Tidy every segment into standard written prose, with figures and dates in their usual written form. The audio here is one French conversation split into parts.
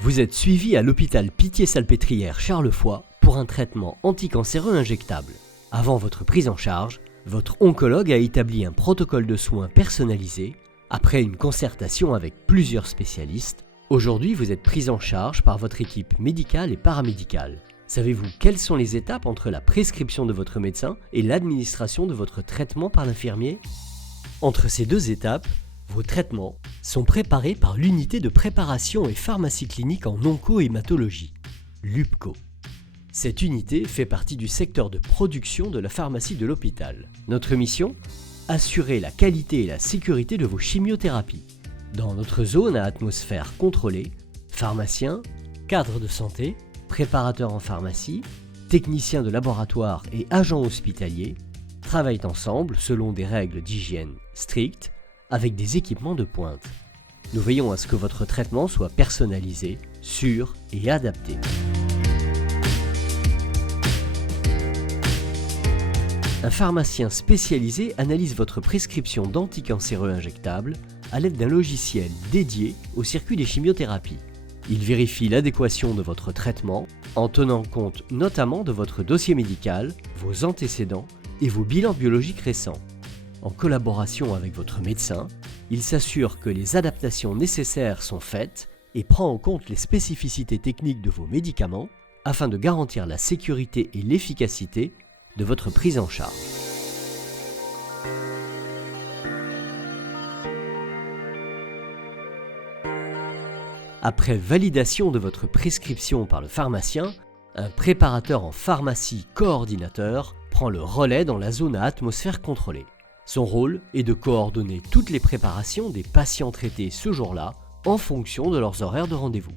Vous êtes suivi à l'hôpital Pitié-Salpêtrière Charlefoix pour un traitement anticancéreux injectable. Avant votre prise en charge, votre oncologue a établi un protocole de soins personnalisé après une concertation avec plusieurs spécialistes. Aujourd'hui, vous êtes pris en charge par votre équipe médicale et paramédicale. Savez-vous quelles sont les étapes entre la prescription de votre médecin et l'administration de votre traitement par l'infirmier? Entre ces deux étapes, vos traitements sont préparés par l'unité de préparation et pharmacie clinique en onco-hématologie, l'UPCO. Cette unité fait partie du secteur de production de la pharmacie de l'hôpital. Notre mission? Assurer la qualité et la sécurité de vos chimiothérapies. Dans notre zone à atmosphère contrôlée, pharmaciens, cadres de santé, préparateurs en pharmacie, techniciens de laboratoire et agents hospitaliers travaillent ensemble selon des règles d'hygiène strictes avec des équipements de pointe. Nous veillons à ce que votre traitement soit personnalisé, sûr et adapté. Un pharmacien spécialisé analyse votre prescription d'anticancéreux injectables à l'aide d'un logiciel dédié au circuit des chimiothérapies. Il vérifie l'adéquation de votre traitement en tenant compte notamment de votre dossier médical, vos antécédents et vos bilans biologiques récents. En collaboration avec votre médecin, il s'assure que les adaptations nécessaires sont faites et prend en compte les spécificités techniques de vos médicaments afin de garantir la sécurité et l'efficacité de votre prise en charge. Après validation de votre prescription par le pharmacien, un préparateur en pharmacie coordinateur prend le relais dans la zone à atmosphère contrôlée. Son rôle est de coordonner toutes les préparations des patients traités ce jour-là en fonction de leurs horaires de rendez-vous.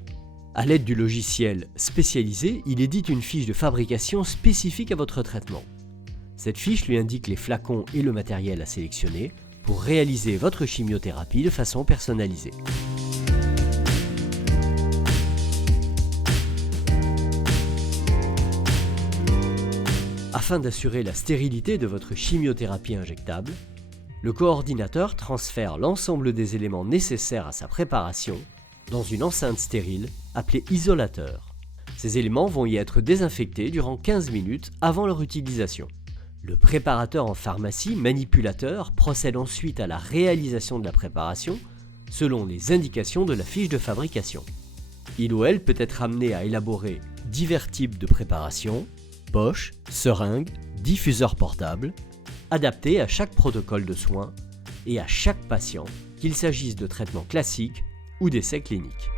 À l'aide du logiciel spécialisé, il édite une fiche de fabrication spécifique à votre traitement. Cette fiche lui indique les flacons et le matériel à sélectionner pour réaliser votre chimiothérapie de façon personnalisée. Afin d'assurer la stérilité de votre chimiothérapie injectable, le coordinateur transfère l'ensemble des éléments nécessaires à sa préparation dans une enceinte stérile appelée isolateur. Ces éléments vont y être désinfectés durant 15 minutes avant leur utilisation. Le préparateur en pharmacie manipulateur procède ensuite à la réalisation de la préparation selon les indications de la fiche de fabrication. Il ou elle peut être amené à élaborer divers types de préparations, poches, seringues, diffuseurs portables, adaptés à chaque protocole de soins et à chaque patient, qu'il s'agisse de traitements classiques ou d'essais cliniques.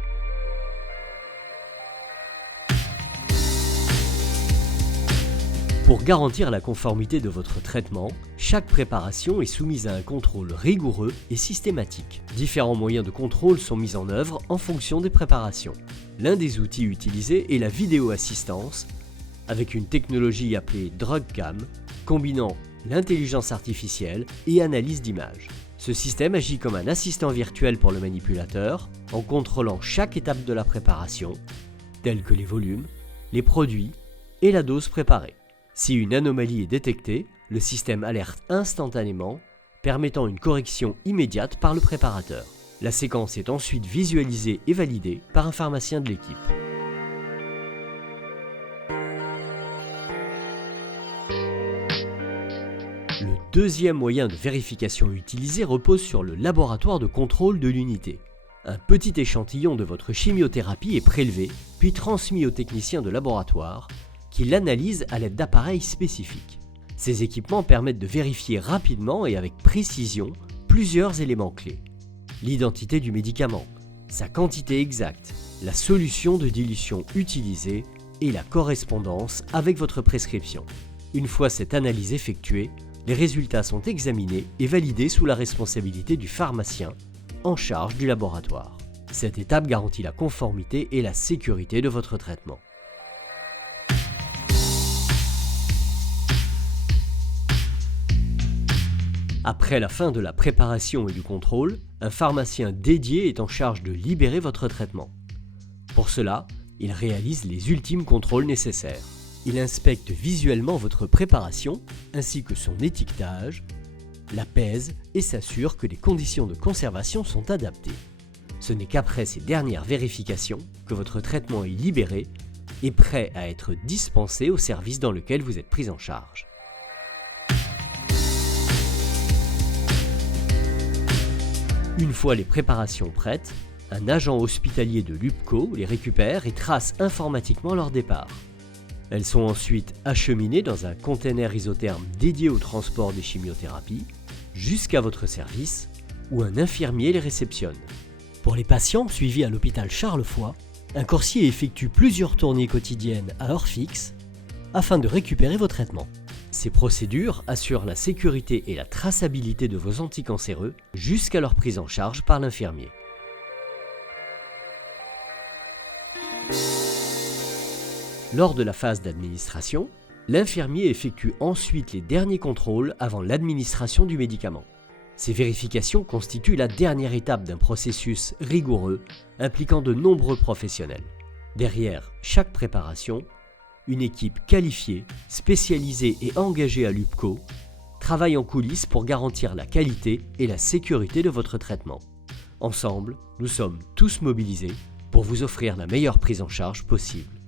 Pour garantir la conformité de votre traitement, chaque préparation est soumise à un contrôle rigoureux et systématique. Différents moyens de contrôle sont mis en œuvre en fonction des préparations. L'un des outils utilisés est la vidéo-assistance, avec une technologie appelée DrugCam, combinant l'intelligence artificielle et analyse d'images. Ce système agit comme un assistant virtuel pour le manipulateur, en contrôlant chaque étape de la préparation, tels que les volumes, les produits et la dose préparée. Si une anomalie est détectée, le système alerte instantanément, permettant une correction immédiate par le préparateur. La séquence est ensuite visualisée et validée par un pharmacien de l'équipe. Le deuxième moyen de vérification utilisé repose sur le laboratoire de contrôle de l'unité. Un petit échantillon de votre chimiothérapie est prélevé, puis transmis au technicien de laboratoire, qui l'analyse à l'aide d'appareils spécifiques. Ces équipements permettent de vérifier rapidement et avec précision plusieurs éléments clés. L'identité du médicament, sa quantité exacte, la solution de dilution utilisée et la correspondance avec votre prescription. Une fois cette analyse effectuée, les résultats sont examinés et validés sous la responsabilité du pharmacien en charge du laboratoire. Cette étape garantit la conformité et la sécurité de votre traitement. Après la fin de la préparation et du contrôle, un pharmacien dédié est en charge de libérer votre traitement. Pour cela, il réalise les ultimes contrôles nécessaires. Il inspecte visuellement votre préparation ainsi que son étiquetage, la pèse et s'assure que les conditions de conservation sont adaptées. Ce n'est qu'après ces dernières vérifications que votre traitement est libéré et prêt à être dispensé au service dans lequel vous êtes pris en charge. Une fois les préparations prêtes, un agent hospitalier de l'UPCO les récupère et trace informatiquement leur départ. Elles sont ensuite acheminées dans un container isotherme dédié au transport des chimiothérapies jusqu'à votre service où un infirmier les réceptionne. Pour les patients suivis à l'hôpital Charles-Foix, un coursier effectue plusieurs tournées quotidiennes à heure fixe afin de récupérer vos traitements. Ces procédures assurent la sécurité et la traçabilité de vos anticancéreux jusqu'à leur prise en charge par l'infirmier. Lors de la phase d'administration, l'infirmier effectue ensuite les derniers contrôles avant l'administration du médicament. Ces vérifications constituent la dernière étape d'un processus rigoureux impliquant de nombreux professionnels. Derrière chaque préparation, une équipe qualifiée, spécialisée et engagée à l'UPCO travaille en coulisses pour garantir la qualité et la sécurité de votre traitement. Ensemble, nous sommes tous mobilisés pour vous offrir la meilleure prise en charge possible.